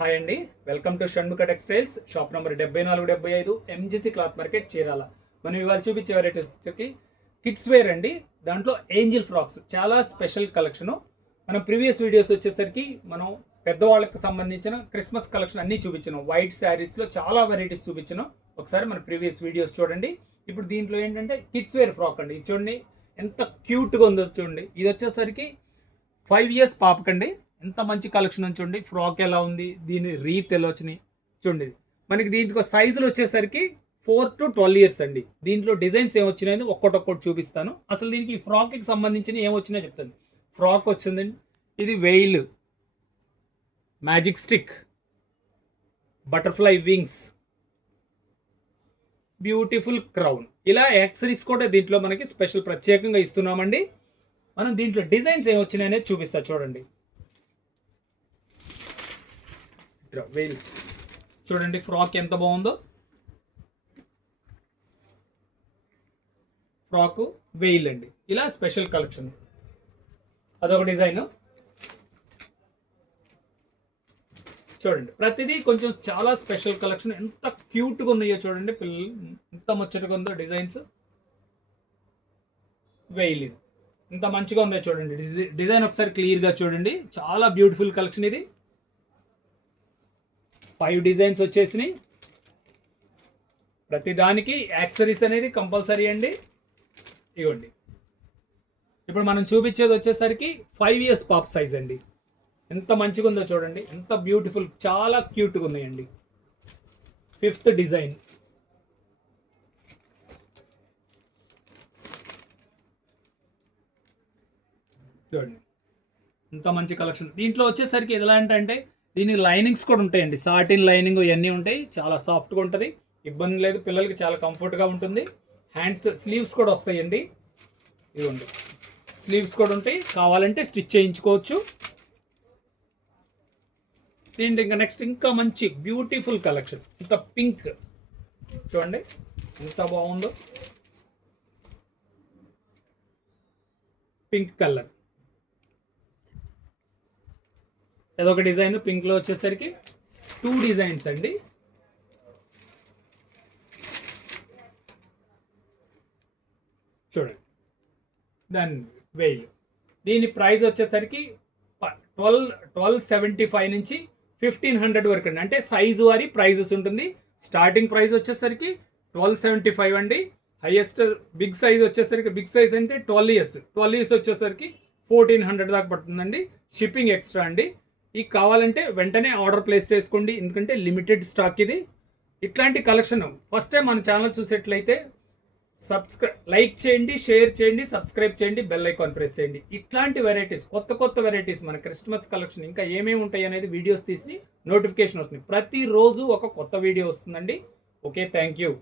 Hi అండి, welcome to Shanmukha textiles. Shop number 7475 MGC cloth market Chirala. మనం ఇవాళ చూపించే వెరైటీస్ వచ్చి కిడ్స్ వేర్ అండి. దాంట్లో ఏంజిల్ ఫ్రాక్స్ చాలా స్పెషల్ కలెక్షను. మనం ప్రీవియస్ వీడియోస్ వచ్చేసరికి మనం పెద్దవాళ్ళకి సంబంధించిన క్రిస్మస్ కలెక్షన్ అన్నీ చూపించినాం. వైట్ శారీస్లో చాలా వెరైటీస్ చూపించినాం. ఒకసారి మన ప్రీవియస్ వీడియోస్ చూడండి. ఇప్పుడు దీంట్లో ఏంటంటే కిడ్స్ వేర్ ఫ్రాక్ అండి. ఇది చూడండి ఎంత క్యూట్గా ఉందో చూడండి. ఇది వచ్చేసరికి 5 years పాపకండి. ఎంత మంచి కలెక్షన్ అని చూడండి. ఫ్రాక్ ఎలా ఉంది, దీని రీత్ ఎలా వచ్చినాయి చూడండి. మనకి దీంట్లో సైజులు వచ్చేసరికి 4 to 12 years అండి. దీంట్లో డిజైన్స్ ఏమొచ్చినాయని ఒక్కొక్కటి చూపిస్తాను. అసలు దీనికి ఈ ఫ్రాక్కి సంబంధించిన ఏమొచ్చినాయో చెప్తాను. ఫ్రాక్ వచ్చిందండి, ఇది veil, magic stick, butterfly wings, beautiful crown, ఇలా యాక్సరీస్ కూడా దీంట్లో మనకి స్పెషల్ ప్రత్యేకంగా ఇస్తున్నామండి. మనం దీంట్లో డిజైన్స్ ఏమొచ్చినాయనేది చూపిస్తా చూడండి. వెయిల్స్ చూడండి, ఫ్రాక్ ఎంత బాగుందో. ఫ్రాక్ వెయిల్ అండి, ఇలా స్పెషల్ కలెక్షన్. అదొక డిజైన్ చూడండి. ప్రతిదీ కొంచెం చాలా స్పెషల్ కలెక్షన్. ఎంత క్యూట్గా ఉన్నాయో చూడండి. పిల్లలు ఎంత ముచ్చటగా ఉందో డిజైన్స్. వెయిల్ ఇది ఇంత మంచిగా ఉన్నాయో చూడండి. డిజైన్ ఒకసారి క్లియర్గా చూడండి. చాలా బ్యూటిఫుల్ కలెక్షన్ ఇది. 5 డిజైన్స్ వచ్చేసినాయి. ప్రతిదానికి యాక్సరీస్ అనేది కంపల్సరీ అండి. ఇవ్వండి. ఇప్పుడు మనం చూపించేది వచ్చేసరికి 5 years పాప్ సైజ్ అండి. ఎంత మంచిగా ఉందో చూడండి. ఎంత బ్యూటిఫుల్, చాలా క్యూట్గా ఉన్నాయండి. 5th డిజైన్ చూడండి. ఎంత మంచి కలెక్షన్. దీంట్లో వచ్చేసరికి ఎలా అంటే దీనికి లైనింగ్స్ కూడా ఉంటాయండి. సాటిన్ లైనింగ్ ఇవన్నీ ఉంటాయి. చాలా సాఫ్ట్గా ఉంటుంది, ఇబ్బంది లేదు. పిల్లలకి చాలా కంఫర్ట్గా ఉంటుంది. హ్యాండ్స్ స్లీవ్స్ కూడా వస్తాయండి. ఇవ్వండి, స్లీవ్స్ కూడా ఉంటాయి. కావాలంటే స్టిచ్ చేయించుకోవచ్చు. దీంట్లో ఇంకా నెక్స్ట్ ఇంకా మంచి బ్యూటిఫుల్ కలెక్షన్. ఇంత పింక్ చూడండి ఎంత బాగుందో. పింక్ కలర్ ఏదొక డిజైన్. పింక్లో వచ్చేసరికి 2 డిజైన్స్ అండి. చూడండి దాని వెయిల్. దీని ప్రైస్ వచ్చేసరికి 1275 నుంచి 1500 వరకు అండి. అంటే సైజు వారి ప్రైజెస్ ఉంటుంది. స్టార్టింగ్ ప్రైస్ వచ్చేసరికి 1275 అండి. హైయెస్ట్ బిగ్ సైజ్ వచ్చేసరికి, బిగ్ సైజ్ అంటే 12 years వచ్చేసరికి 1400 దాకా పడుతుందండి. షిప్పింగ్ ఎక్స్ట్రా అండి. ఈ కావాలంటే వెంటనే ఆర్డర్ ప్లేస్ చేసుకోండి, ఎందుకంటే లిమిటెడ్ స్టాక్ ఇది. ఇట్లాంటి కలెక్షన్ ఫస్ట్ టైం మన ఛానల్ చూసేట్లయితే లైక్ చేయండి, షేర్ చేయండి, సబ్స్క్రైబ్ చేయండి, బెల్ ఐకాన్ ప్రెస్ చేయండి. ఇట్లాంటి వెరైటీస్, కొత్త వెరైటీస్, మన క్రిస్మస్ కలెక్షన్ ఇంకా ఏమేమి ఉంటాయి అనేది వీడియోస్ తీసి నోటిఫికేషన్ వస్తుంది. ప్రతిరోజు ఒక కొత్త వీడియో వస్తుందండి. Okay, thank you.